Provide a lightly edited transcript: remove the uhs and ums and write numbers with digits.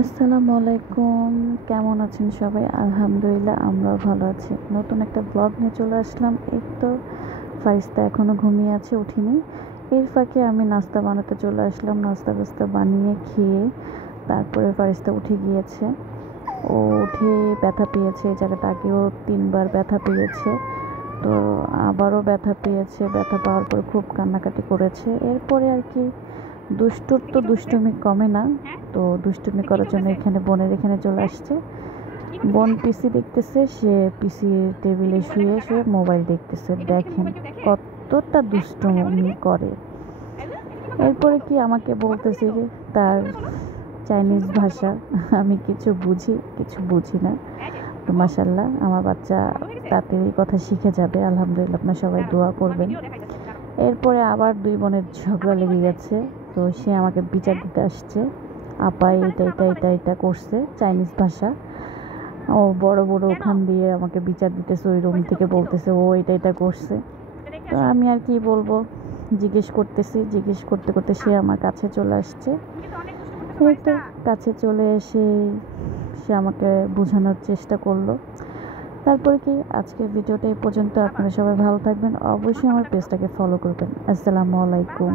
আসসালামু আলাইকুম। কেমন আছেন সবাই? আলহামদুলিল্লাহ আমরাও ভালো আছি। নতুন একটা ব্লগ নিয়ে চলে আসলাম। এই তো ফারিস্তা এখনও ঘুমিয়ে আছে, উঠিনি। এর ফাঁকে আমি নাস্তা বানাতে চলে আসলাম। নাস্তা বানিয়ে খেয়ে তারপরে ফারিস্তা উঠে গিয়েছে। ও উঠে ব্যথা পেয়েছে, এই জায়গাটা আগেও ৩ বার ব্যথা পেয়েছে। তো আবারও ব্যথা পেয়েছে। ব্যথা পাওয়ার পর খুব কান্নাকাটি করেছে। এরপরে আর কি দুষ্টুর তো দুষ্টুমি কমে না। তো দুষ্টুমি করার জন্য এখানে বোনের এখানে চলে আসছে। বোন পিসি দেখতেছে, সে পিসি টেবিলে শুয়ে শুয়ে মোবাইল দেখতেছে। দেখেন কতটা দুষ্টুমি করে। এরপরে কি আমাকে বলতেছে যে তার চাইনিজ ভাষা আমি কিছু বুঝি কিছু বুঝি না। তো মাশাল্লাহ আমার বাচ্চা তাড়াতাড়ি কথা শিখে যাবে, আলহামদুলিল্লাহ। আপনার সবাই দোয়া করবেন। এরপরে আবার দুই বোনের ঝগড়া লেগে গেছে। তো সে আমাকে বিচার দিতে আসছে। আপা এটা করছে চাইনিজ ভাষা। ও বড় বড় ওখান দিয়ে আমাকে বিচার দিতেছে, ওই রুম থেকে বলতেছে ও এটা করছে। তো আমি আর কি বলবো, জিজ্ঞেস করতে করতে সে আমার কাছে চলে আসছে। এই তো কাছে চলে এসে সে আমাকে বোঝানোর চেষ্টা করলো। তারপরে কি আজকের ভিডিওটা এই পর্যন্ত। আপনারা সবাই ভালো থাকবেন, অবশ্যই আমার পেজটাকে ফলো করবেন। আসসালামু আলাইকুম।